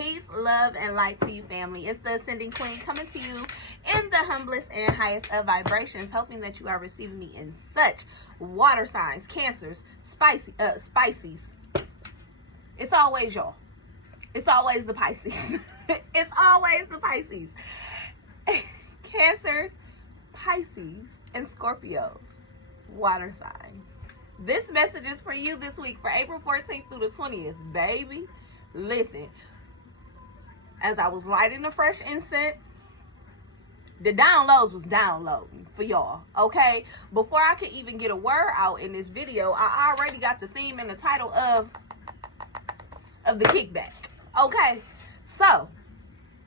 Peace, love, and light to you, family. It's the Ascending Queen coming to you in the humblest and highest of vibrations, hoping that you are receiving me in such water signs, Cancers, Pisces. It's always y'all. It's always the Pisces. It's always the Pisces. Cancers, Pisces, and Scorpios, water signs. This message is for you this week, for April 14th through the 20th, baby. Listen, as I was lighting the fresh incense, the downloads was downloading for y'all, okay? Before I could even get a word out in this video, I already got the theme and the title of the kickback, okay? So,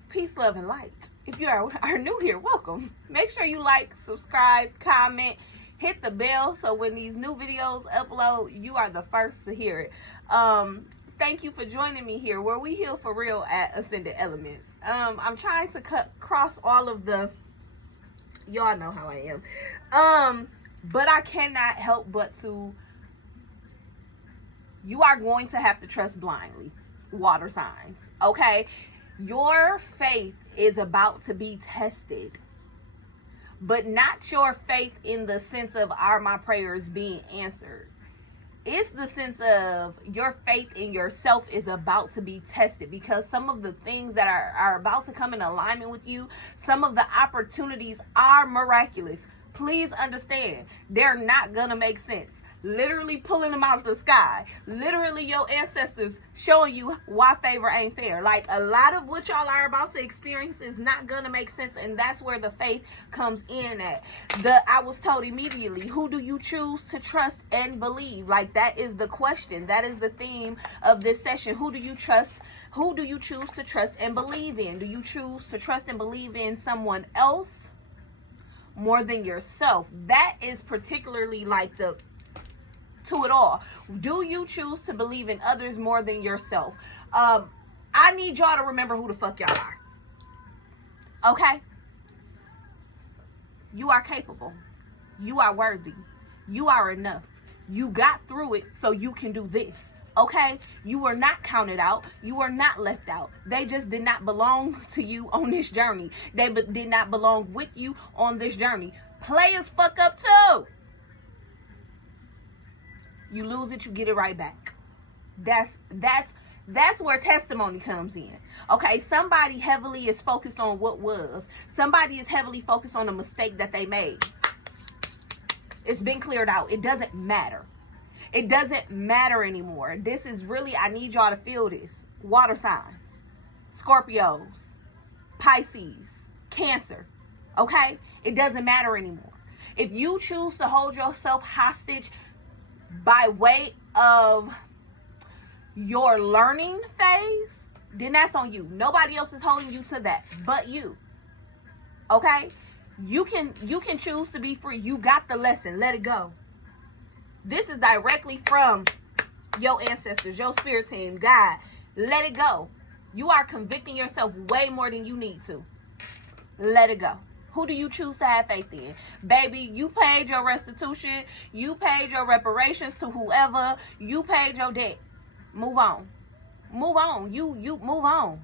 peace, love, and light. If you are new here, welcome. Make sure you like, subscribe, comment, hit the bell so when these new videos upload, you are the first to hear it. Thank you for joining me here where we heal for real at Ascended Elements. I'm trying to cross all of the, y'all know how I am. But I cannot help but to, you are going to have to trust blindly, water signs, okay? Your faith is about to be tested, but not your faith in the sense of, are my prayers being answered? It's the sense of your faith in yourself is about to be tested, because some of the things that are about to come in alignment with you, some of the opportunities are miraculous. Please understand, they're not gonna make sense. Literally pulling them out of the sky. Literally your ancestors showing you why favor ain't fair. Like, a lot of what y'all are about to experience is not gonna make sense, and that's where the faith comes in at. I was told immediately, who do you choose to trust and believe? Like, that is the question. That is the theme of this session. Who do you trust? Who do you choose to trust and believe in? Do you choose to trust and believe in someone else more than yourself? That is particularly like to it all. Do you choose to believe in others more than yourself? I need y'all to remember who the fuck y'all are. Okay? You are capable. You are worthy. You are enough. You got through it, so you can do this. Okay? You were not counted out. You were not left out. They just did not belong to you on this journey. They did not belong with you on this journey. Players fuck up too. You lose it, you get it right back. That's where testimony comes in. Okay, somebody heavily is focused on what was. Somebody is heavily focused on a mistake that they made. It's been cleared out. It doesn't matter. It doesn't matter anymore. This is really, I need y'all to feel this. Water signs, Scorpios, Pisces, Cancer. Okay? It doesn't matter anymore. If you choose to hold yourself hostage by way of your learning phase, then that's on you. Nobody else is holding you to that but you. Okay? You can choose to be free. You got the lesson. Let it go. This is directly from your ancestors, your spirit team, God. Let it go. You are convicting yourself way more than you need to. Let it go. Who do you choose to have faith in? Baby, you paid your restitution. You paid your reparations to whoever. You paid your debt. Move on. Move on. You move on.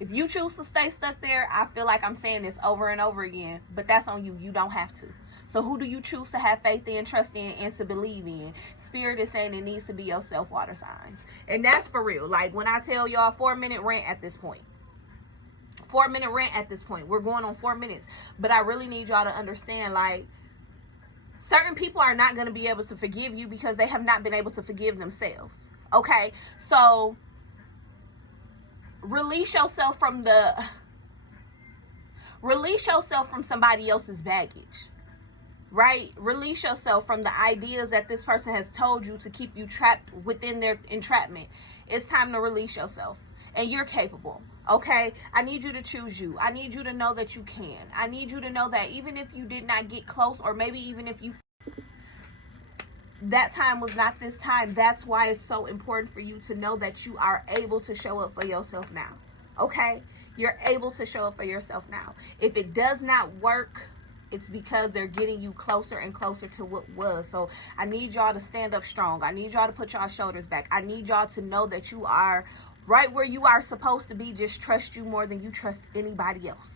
If you choose to stay stuck there, I feel like I'm saying this over and over again, but that's on you. You don't have to. So who do you choose to have faith in, trust in, and to believe in? Spirit is saying it needs to be yourself, water signs. And that's for real. Like, when I tell y'all, 4-minute rant at this point. 4-minute rant at this point. We're going on 4 minutes. But I really need y'all to understand, like, certain people are not going to be able to forgive you because they have not been able to forgive themselves. Okay? So, release yourself from somebody else's baggage. Right? Release yourself from the ideas that this person has told you to keep you trapped within their entrapment. It's time to release yourself. And you're capable. Okay? I need you to choose you. I need you to know that you can. I need you to know that even if you did not get close, or maybe even if you, that time was not this time, that's why it's so important for you to know that you are able to show up for yourself now. Okay? You're able to show up for yourself now. If it does not work, it's because they're getting you closer and closer to what was. So I need y'all to stand up strong. I need y'all to put y'all shoulders back. I need y'all to know that you are right where you are supposed to be. Just trust you more than you trust anybody else.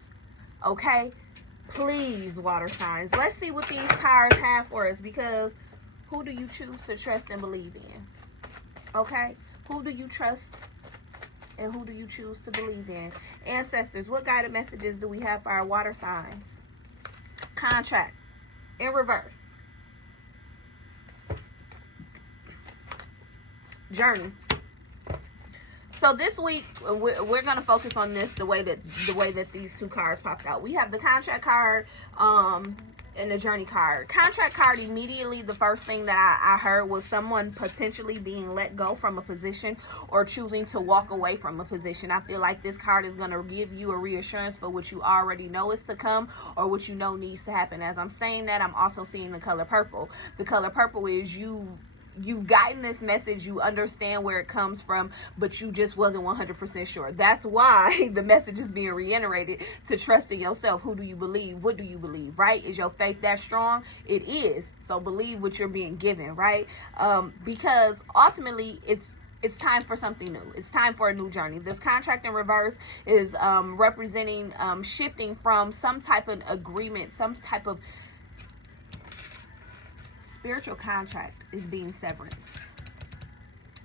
Okay? Please, water signs. Let's see what these cards have for us, because who do you choose to trust and believe in? Okay? Who do you trust and who do you choose to believe in? Ancestors, what guided messages do we have for our water signs? Contract in reverse. Journey. So this week we're going to focus on this the way that these two cards popped out. We have the contract card and the journey card. Contract card, immediately the first thing that I heard was someone potentially being let go from a position or choosing to walk away from a position. I feel like this card is going to give you a reassurance for what you already know is to come or what you know needs to happen. As I'm saying that, I'm also seeing the color purple. The color purple is you've gotten this message, you understand where it comes from, but you just wasn't 100% sure. That's why the message is being reiterated to trust in yourself. Who do you believe? What do you believe, right? Is your faith that strong? It is. So believe what you're being given, right? Because ultimately it's time for something new. It's time for a new journey. This contract in reverse is representing shifting from some type of agreement, some type of spiritual contract is being severed.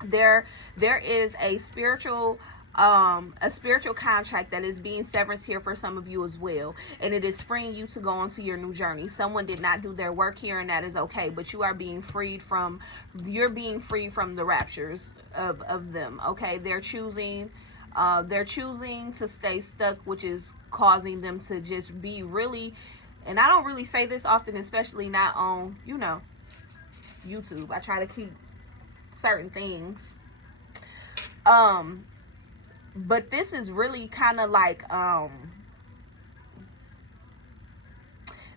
There is a spiritual contract that is being severed here for some of you as well, and it is freeing you to go on to your new journey. Someone did not do their work here, and that is okay, but you are being freed from, the raptures of them. Okay, they're choosing to stay stuck, which is causing them to just be really, and I don't really say this often, especially not on, YouTube. I try to keep certain things. But this is really kind of like,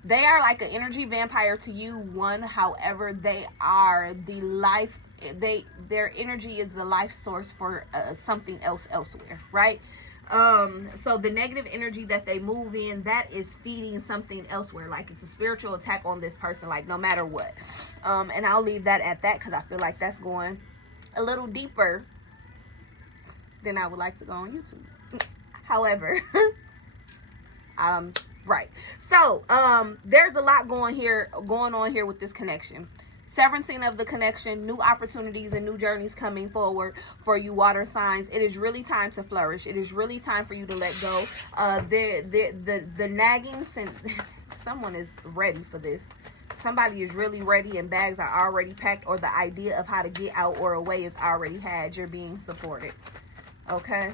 they are like an energy vampire to you, one. However, they are the life, their energy is the life source for something else elsewhere, right? So the negative energy that they move in, that is feeding something elsewhere. Like it's a spiritual attack on this person, like no matter what. And I'll leave that at that, because I feel like that's going a little deeper than I would like to go on YouTube. However, right. So there's a lot going on here with this connection. Severancing of the connection, new opportunities and new journeys coming forward for you water signs. It is really time to flourish. It is really time for you to let go. The nagging, someone is ready for this. Somebody is really ready, and bags are already packed, or the idea of how to get out or away is already had. You're being supported. Okay.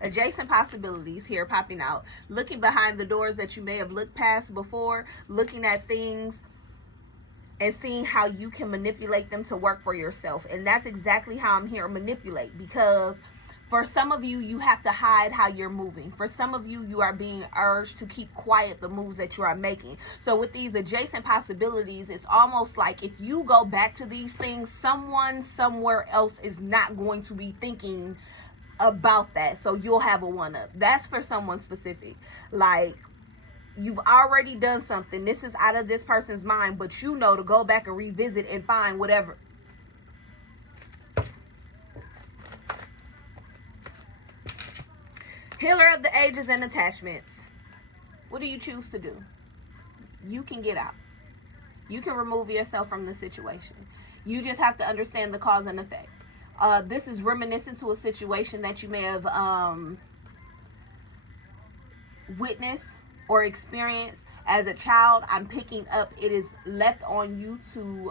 Adjacent possibilities here popping out. Looking behind the doors that you may have looked past before. Looking at things and seeing how you can manipulate them to work for yourself. And that's exactly how I'm here, manipulate. Because for some of you, you have to hide how you're moving. For some of you, you are being urged to keep quiet the moves that you are making. So with these adjacent possibilities, it's almost like if you go back to these things, someone somewhere else is not going to be thinking about that. So you'll have a one-up. That's for someone specific. Like, you've already done something. This is out of this person's mind, but you know to go back and revisit and find whatever. Healer of the ages and attachments. What do you choose to do? You can get out. You can remove yourself from the situation. You just have to understand the cause and effect. This is reminiscent to a situation that you may have witnessed or experienced as a child. I'm picking up it is left on you to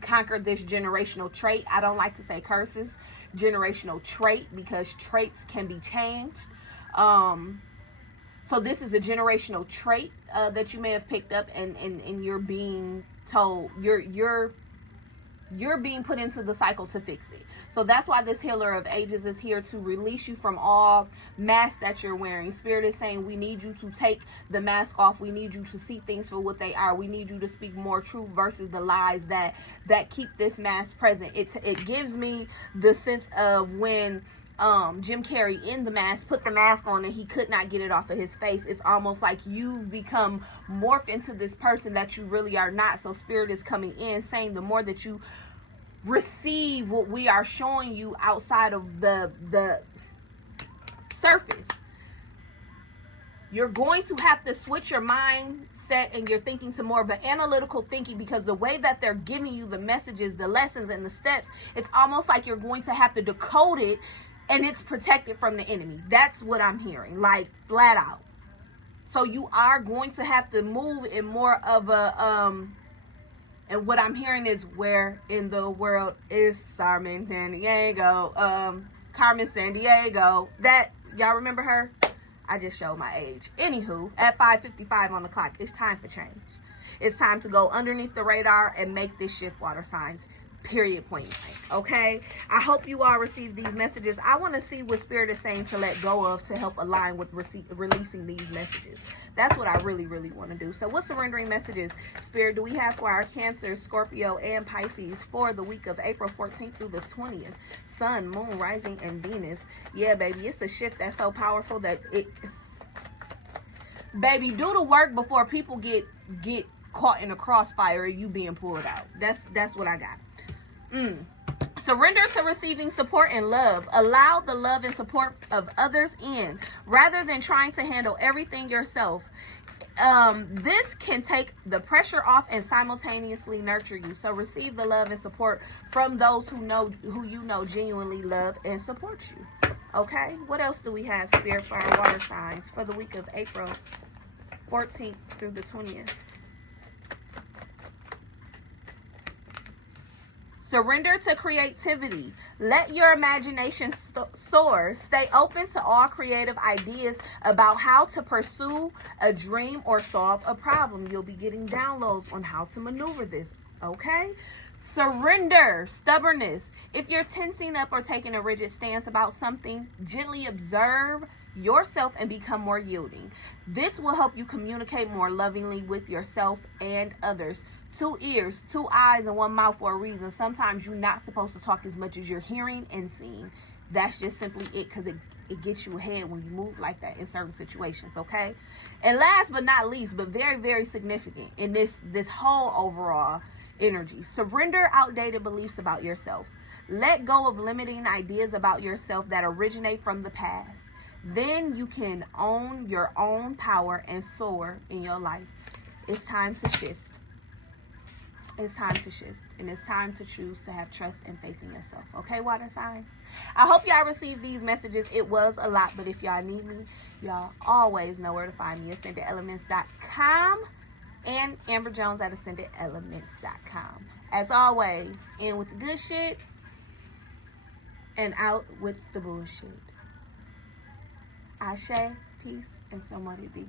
conquer this generational trait. I don't like to say curses, generational trait, because traits can be changed. So this is a generational trait that you may have picked up, and you're being told, you're being put into the cycle to fix it. So that's why this healer of ages is here to release you from all masks that you're wearing. Spirit is saying we need you to take the mask off. We need you to see things for what they are. We need you to speak more truth versus the lies that keep this mask present. It gives me the sense of when Jim Carrey in The Mask put the mask on and he could not get it off of his face. It's almost like you've become morphed into this person that you really are not. So Spirit is coming in saying the more that you receive what we are showing you outside of the surface. You're going to have to switch your mindset and your thinking to more of an analytical thinking, because the way that they're giving you the messages, the lessons, and the steps, it's almost like you're going to have to decode it, and it's protected from the enemy. That's what I'm hearing, like flat out. So you are going to have to move in more of a and what I'm hearing is, where in the world is Carmen Sandiego? Carmen Sandiego. That, y'all remember her? I just showed my age. Anywho, at 5:55 on the clock, it's time for change. It's time to go underneath the radar and make this shift, water signs. Period, point blank. Okay? I hope you all receive these messages. I want to see what Spirit is saying to let go of to help align with releasing these messages. That's what I really, really want to do. So what surrendering messages, Spirit, do we have for our Cancer, Scorpio, and Pisces for the week of April 14th through the 20th? Sun, Moon, Rising, and Venus. Yeah, baby, it's a shift that's so powerful that it... Baby, do the work before people get caught in a crossfire of you being pulled out. That's what I got. Surrender to receiving support and love. Allow the love and support of others in, rather than trying to handle everything yourself. This can take the pressure off and simultaneously nurture you. So receive the love and support from those who you know genuinely love and support you. Okay, what else do we have, Spirit, for our water signs for the week of April 14th through the 20th? Surrender to creativity. Let your imagination soar. Stay open to all creative ideas about how to pursue a dream or solve a problem. You'll be getting downloads on how to maneuver this, okay? Surrender. Stubbornness. If you're tensing up or taking a rigid stance about something, gently observe yourself and become more yielding. This will help you communicate more lovingly with yourself and others. 2 ears, 2 eyes, and 1 mouth for a reason. Sometimes you're not supposed to talk as much as you're hearing and seeing. That's just simply it, because it gets you ahead when you move like that in certain situations, okay? And last but not least, but very, very significant in this whole overall energy, surrender outdated beliefs about yourself. Let go of limiting ideas about yourself that originate from the past. Then you can own your own power and soar in your life. It's time to shift. It's time to shift, and it's time to choose to have trust and faith in yourself. Okay, water signs? I hope y'all received these messages. It was a lot, but if y'all need me, y'all always know where to find me. AscendedElements.com and amberjones at AscendedElements.com. As always, in with the good shit and out with the bullshit. Ashe, peace, and so might it be.